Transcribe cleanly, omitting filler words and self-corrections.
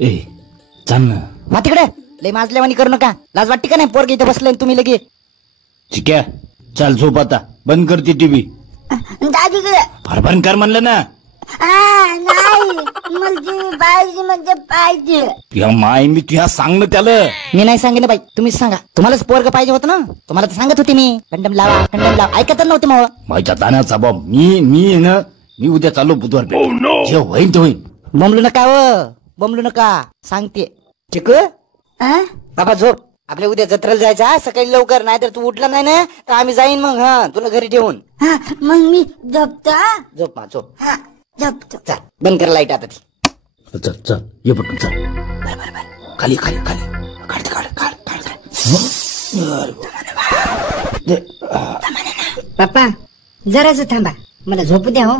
ए चाल ना. वा तिकडे लय माजल्यावानी करू नका. लाज वाटते का नाही? पोरग इथे बसले तुम्ही लगे. ठीक आहे चाल झोप आता. बंद करते टीव्ही. दादीकडे बंद कर म्हणलं ना. नाही मला पाहिजे म्हणजे पाहिजे. तुझ्या माय मी तुझ्या सांग ना त्याला. मी नाही सांगितलं बाई, तुम्हीच सांगा. तुम्हालाच पोरग पाहिजे होतं ना. तुम्हाला तर सांगत होते मी कंडम लावा कंडम लावा. ऐकत नव्हते मग. माझ्या तानाचा बाब मी उद्या चाललो बुधवार पेठ. जे होईन ते होईन. बोंबलू नका व बोंबलू नका सांगते. ठीक बाबा झोप. आपल्या उद्या जत्रेला जायचं सकाळी लवकर. नाही तर तू उठला नाही ना तर आम्ही जाईन मग. हा तुला घरी ठेवून. मग मी झोपतो. झोप मा झोप. झोपतो. चल बंद कर लाईट आता ती. चल चल ये पटकन चल. खाली खाली खाली काढ काढ काढ काढ. पप्पा जराच थांबा मला झोपू द्या हो.